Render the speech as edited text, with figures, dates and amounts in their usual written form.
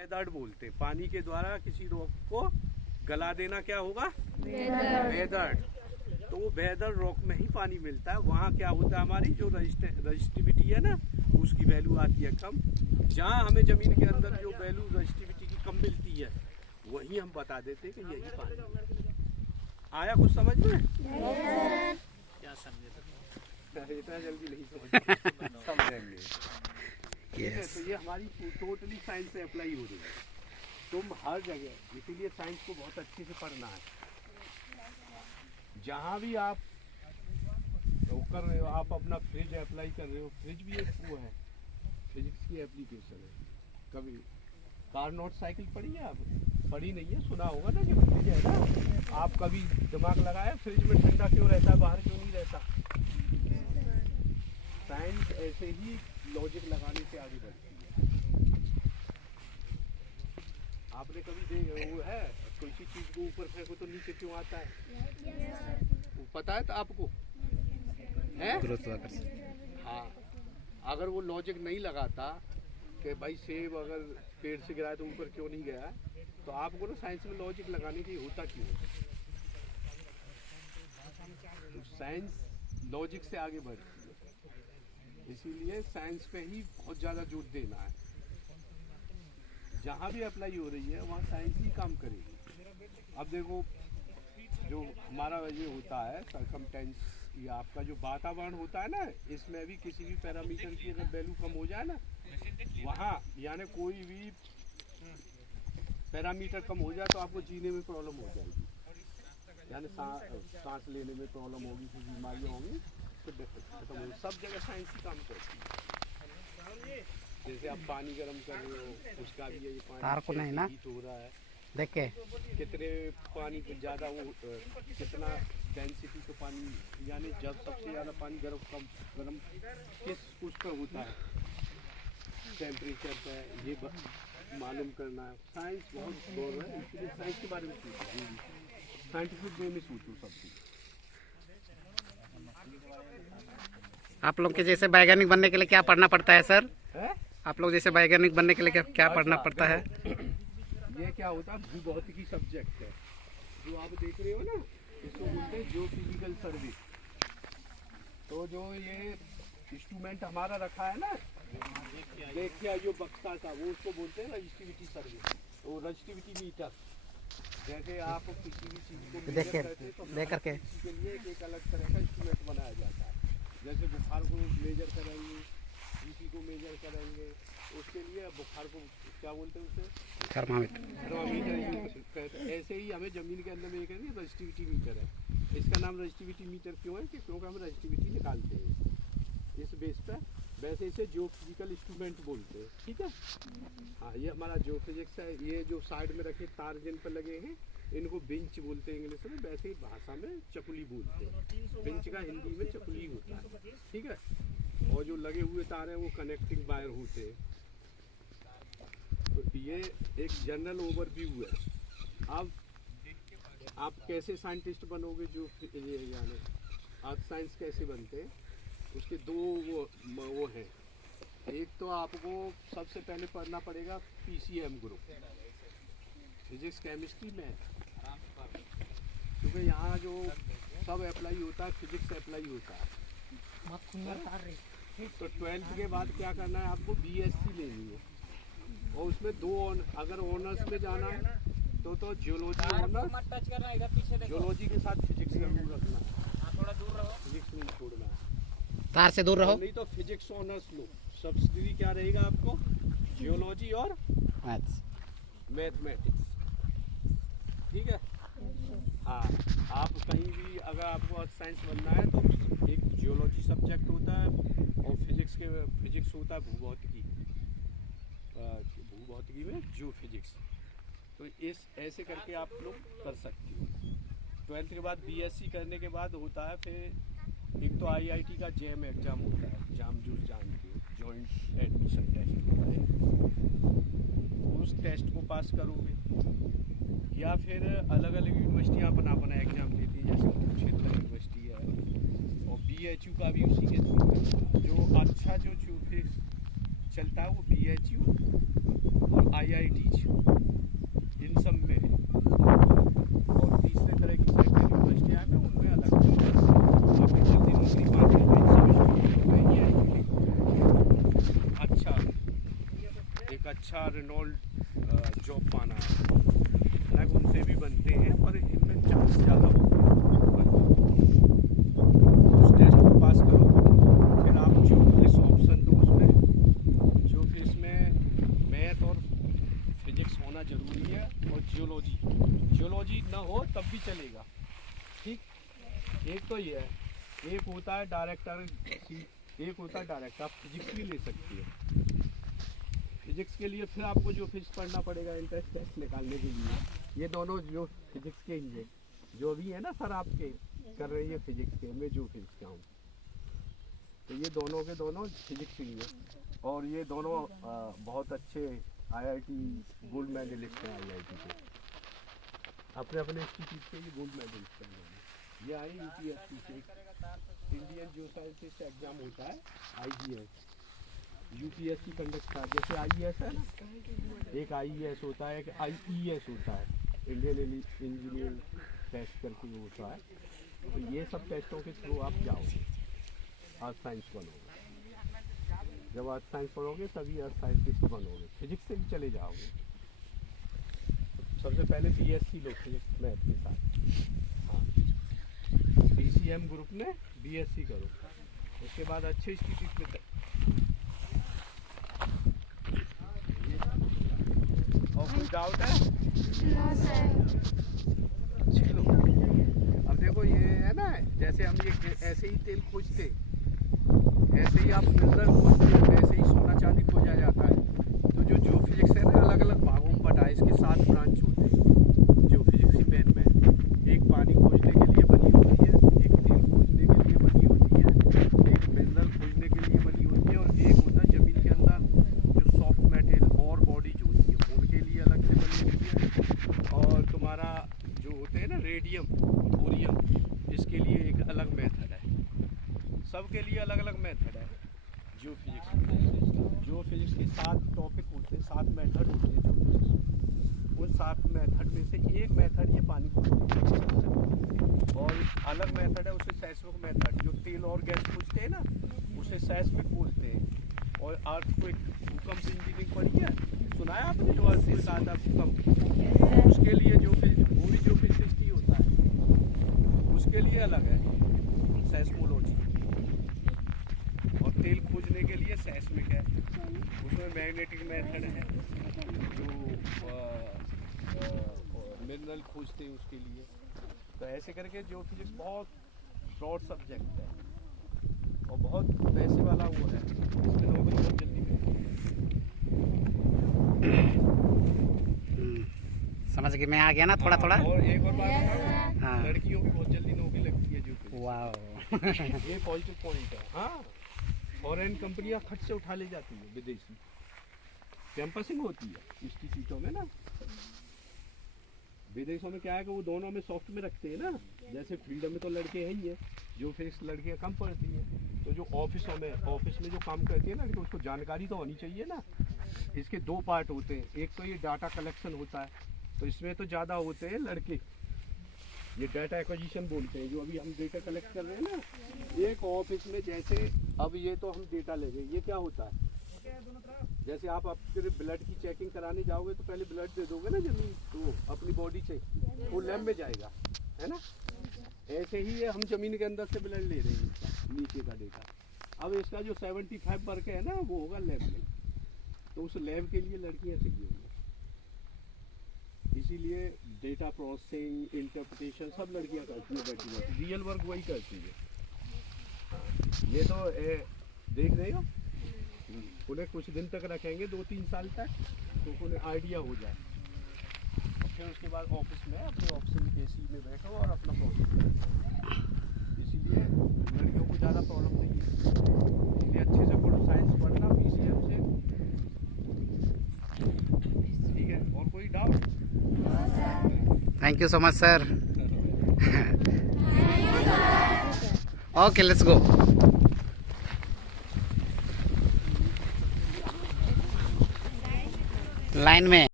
Weathered बोलते हैं। पानी के द्वारा किसी रॉक को गला देना क्या होगा? वेदर्ड। तो वो वेदर्ड रॉक में ही पानी मिलता है। वहाँ क्या होता है, हमारी जो रजिस्टिविटी है ना, उसकी वैल्यू आती है कम। जहाँ हमें जमीन के अंदर जो वैल्यू रजिस्टिविटी की कम मिलती है, वही हम बता देते हैं कि यही पानी। आया कुछ समझ में? क्या समझे? इतना जल्दी नहीं समझेंगे। ठीक है, तो ये हमारी टोटली साइंस से अप्लाई हो रही है। तुम हर जगह, इसीलिए साइंस को बहुत अच्छे से पढ़ना है। जहाँ भी आप कर रहे हो, आप अपना फ्रिज अप्लाई कर रहे हो, फ्रिज भी एक वो है, फिजिक्स की एप्लीकेशन है। कभी कार्नोट साइकिल पढ़ी है? आप पढ़ी नहीं है, सुना होगा ना कि फ्रिज है ना। आप कभी दिमाग लगाया फ्रिज में ठंडा क्यों रहता है, बाहर क्यों नहीं रहता? साइंस ऐसे ही लॉजिक लगाने से आगे बढ़ती है। आपने कभी वो है, कोई सी चीज को ऊपर फेंको तो नीचे क्यों आता है? वो पता है तो आपको है? हाँ, अगर वो लॉजिक नहीं लगाता कि भाई सेब अगर पेड़ से गिरा तो ऊपर क्यों नहीं गया, तो आपको ना साइंस में लॉजिक लगाने की होता क्यों? तो साइंस लॉजिक से आगे बढ़ती है, इसीलिए साइंस पे ही बहुत ज़्यादा जोर देना है। जहाँ भी अप्लाई हो रही है वहाँ साइंस ही काम करेगी। अब देखो, जो हमारा ये होता है सरकमटेंस, या आपका जो वातावरण होता है ना, इसमें भी किसी भी पैरामीटर की अगर वैल्यू कम हो जाए ना, वहाँ यानी कोई भी पैरामीटर कम हो जाए तो आपको जीने में प्रॉब्लम हो जाएगी, यानी सांस लेने में प्रॉब्लम होगी, कुछ बीमारियाँ होंगी, तो खत्म हो। सब जगह साइंस ही काम करती है। जैसे आप पानी गर्म कर रहे हो, उसका भी ये पानी हीट हो रहा है, देखे कितने पानी को ज़्यादा वो कितना डेंसिटी का पानी, यानी जब सबसे ज़्यादा पानी गर्म किस उस पर होता है, टेम्परेचर पर, ये मालूम करना है। साइंस बहुत गौर है, इसलिए साइंस के बारे में सोचो, साइंटिफिक वे में सोचो सब चीज़। आप लोग के जैसे वैज्ञानिक बनने के लिए क्या पढ़ना पड़ता है सर? है? आप लोग जैसे वैज्ञानिक बनने के लिए क्या पढ़ना पड़ता है? ये क्या होता है, भूभौतिकी सब्जेक्ट है जो आप देख रहे हो ना, इसको बोलते हैं जियोफिजिकल सर्वे। तो जो ये इंस्ट्रूमेंट हमारा रखा है ना, देखिए जो बक्सा था, वो उसको बोलते हैं रजिस्टिविटी सर्वे, वो रजिस्टिविटी मीटर। जैसे आप किसी भी चीज़ को मेजर करते हैं तो लेकर के इसके लिए एक अलग तरह का इंस्ट्रूमेंट बनाया जाता है। जैसे बुखार को मेजर करेंगे, बीपी को मेजर करेंगे, उसके लिए बुखार को क्या बोलते हैं उसे? थर्मामीटर। ऐसे ही हमें ज़मीन के अंदर में एक रजिस्टिविटी मीटर है। इसका नाम रजिस्टिविटी मीटर क्यों है? क्योंकि हम रजिस्टिविटी निकालते हैं इस बेस पर। वैसे इसे जियोफिजिकल इंस्ट्रूमेंट बोलते हैं। ठीक है, हाँ, ये हमारा जियोफिजिक्स है। ये जो साइड में रखे तार जिन पर लगे हैं, इनको बिंच बोलते हैं इंग्लिश में, वैसे ही भाषा में चकुली बोलते हैं। बिंच का हिंदी में चकुली होता है। ठीक है, और जो लगे हुए तार हैं वो कनेक्टिंग वायर होते हैं। तो ये एक जनरल ओवरव्यू है। अब आप कैसे साइंटिस्ट बनोगे, जो यानी अर्थ साइंस कैसे बनते हैं, उसके दो वो हैं। एक तो आपको सबसे पहले पढ़ना पड़ेगा PCM ग्रुप, फिजिक्स केमिस्ट्री में, क्योंकि यहाँ जो सब अप्लाई होता है फिजिक्स अप्लाई होता है। तो 12th के बाद क्या करना है, आपको BSc लेनी है, और उसमें अगर ऑनर्स में जाना है तो जियोलॉजी ऑनर्स, जियोलॉजी के साथ फिजिक्स जरूर रखना है, थोड़ा दूर रहो, फिजिक्स नहीं छोड़ना है, तार से दूर रहो। नहीं तो फिजिक्स ऑनर्स लो, सब्सिडी क्या रहेगा आपको, जियोलॉजी और मैथमेटिक्स। ठीक है, हाँ, आप कहीं भी अगर आपको अर्थ साइंस बनना है तो एक जियोलॉजी सब्जेक्ट होता है, और फिजिक्स होता है भूभौतिकी में जियोफिजिक्स। तो इस ऐसे करके आप लोग कर सकते हो। 12th के बाद BSc करने के बाद होता है फिर एक तो IIT का JAM एग्ज़ाम होता है, जो जानते हो, जॉइंट एडमिशन टेस्ट होता है। उस टेस्ट को पास करोगे, या फिर अलग अलग यूनिवर्सिटियाँ अपना एग्ज़ाम देती हैं, जैसे कुरुक्षेत्र यूनिवर्सिटी है, और BHU का भी उसी के थ्रू। जो अच्छा जो फिर चलता है वो BHU और IIT इन सब में है। और तीसरे तरह की सेंट्रल यूनिवर्सिटियाँ में उनमें अलग है। आपकी जल्दी नौकरी पानी है तो इन सब इंस्टीट्यूट में ही आएगी। अच्छा, एक अच्छा रेनॉल्ड जॉब पाना है, हालांकि उनसे भी बनते हैं पर इनमें चांस ज़्यादा होता है। उस टेस्ट को पास करो, फिर आप जो ऑप्शन दो उसमें, जो कि इसमें मैथ और फिजिक्स होना ज़रूरी है, और जियोलॉजी ना हो तब भी चलेगा। ठीक, एक तो ये है, एक होता है डायरेक्टर, एक होता है डायरेक्टर। आप फिजिक्स भी ले सकती है। फिजिक्स के लिए फिर आपको जो फिजिक्स पढ़ना पड़ेगा एंट्रेंस टेस्ट निकालने के लिए। ये दोनों जो फिजिक्स के ही है, जो भी है ना सर आपके कर रही है फिजिक्स के, मैं जो फिजिक्स का हूँ, तो ये दोनों के दोनों फिजिक्स ही है। और ये दोनों बहुत अच्छे IIT गोल्ड मेडलिस्ट हैं। IIT के अपने अपने इंस्टीट्यूट के ये गोल्ड मेडलिस्ट हैं। ये आई UPSC से इंडियन जो साइंटिस्ट एग्जाम होता है IGS, UPSC कंडक्ट था। जैसे IES है ना, एक IES होता है, एक IES होता है, इंडियन इंजीनियर टेस्ट करके होता है। तो ये सब टेस्टों के थ्रू आप जाओगे, अर्थ साइंस बनोगे। जब अर्थ साइंस पढ़ोगे तभी अर्थ साइंटिस्ट बनोगे। फिजिक्स से भी चले जाओगे। सबसे पहले BSc लो फिजिक्स मैथ के साथ। हाँ, DCM ग्रुप में BSc करो, उसके बाद अच्छे इंस्टीट्यूट में। और कोई डाउट है? चलो, अब देखो ये है ना, जैसे हम ये ऐसे ही तेल खोजते, ऐसे ही आप मिनरल खोजते, ऐसे ही सोना चांदी खोजा जाता है। तो जो फिजिक्स है ना, अलग अलग भागों में बटा है। इसके 7 ब्रांच होते हैं जो फिजिक्स ही मेन में। एक पानी खोजने के लिए बनी होती है, एक तेल खोजने के लिए बनी होती है, एक मिनरल खोजने के लिए बनी होती है, और एक होता है जमीन के अंदर जो सॉफ्ट मेटेरियल और बॉडी जो होती है उनके लिए अलग से बनी होती है। और तुम्हारा जो होते हैं ना रेडियम, थोरियम, इसके लिए एक अलग मेथड है। सबके लिए अलग अलग मेथड है। जो फिजिक्स के 7 टॉपिक होते हैं, 7 मेथड होते हैं जो फिजिक्स। उन 7 मेथड में से एक मेथड ये पानी खोजने का चलता है, और अलग मेथड है उसे सेस्मिक मेथड। जो तेल और गैस खोजते हैं ना, उसे सेस्मिक बोलते हैं। और अर्थक्वेक, भूकंप इंजीनियरिंग पढ़ी है, सुना है आपने? जो अर्थक्वेक आता है भूकंप, उसके लिए जो फिजिक्स की होता है, उसके लिए अलग है सेस्मोलॉजी। और तेल खोजने के लिए सेस्मिक है, उसमें मैग्नेटिक मेथड है। जो मिनरल खोजते हैं उसके लिए। तो ऐसे करके जो फिजिक्स बहुत ब्रॉड सब्जेक्ट है और बहुत पैसे वाला वो है, इसमें नौकरी बहुत जल्दी मिलती है। समझ गए, मैं आ गया ना थोड़ा थोड़ा। और एक और बात बताऊं, हाँ। लड़कियों की बहुत जल्दी नौकरी लगती है जो फिजिक्स। वाह ये पॉजिटिव पॉइंट है। हाँ, फॉरेन कंपनियां खट से उठा ले जाती है, विदेशी कैंपसिंग होती है इंस्टीट्यूटों में ना। विदेशों में क्या है कि वो दोनों में सॉफ्ट में रखते हैं ना। जैसे फील्ड में तो लड़के हैं ही है, जो फिजिक्स लड़कियां कम पढ़ती हैं। तो जो ऑफिस में जो काम करती है ना, तो उसको जानकारी तो होनी चाहिए ना। इसके 2 पार्ट होते हैं, एक तो ये डाटा कलेक्शन होता है, तो इसमें तो ज़्यादा होते हैं लड़के, ये डाटा एक्विजिशन बोलते हैं, जो अभी हम डेटा कलेक्ट कर रहे हैं ना। एक ऑफिस में जैसे अब ये तो हम डेटा ले गए, ये क्या होता है, जैसे आप अपने ब्लड की चेकिंग कराने जाओगे तो पहले ब्लड दे दोगे ना जमीन, तो अपनी बॉडी से वो लैब में जाएगा, है ना। ऐसे ही हम जमीन के अंदर से ब्लड ले रहे हैं, नीचे का डेटा। अब इसका जो 75 वर्क है ना, वो होगा लैब में, तो उस लैब के लिए लड़कियां चाहिए होंगी। इसीलिए डेटा प्रोसेसिंग, इंटरप्रिटेशन सब लड़कियां करती है बैठी बैठी, रियल वर्क वही करती है। ये तो देख रहे हो, उन्हें कुछ दिन तक रखेंगे, 2-3 साल तक, तो उन्हें आइडिया हो जाए। और फिर उसके बाद ऑफिस में अपने ऑफिस में AC में बैठो और अपना प्रोसेस करो। इसीलिए लड़कियों को ज़्यादा प्रॉब्लम नहीं है, इसलिए अच्छे से पढ़ो, साइंस पढ़ना PCM से। ठीक है, और कोई doubt? Thank you so much sir. Okay, let's go. Line में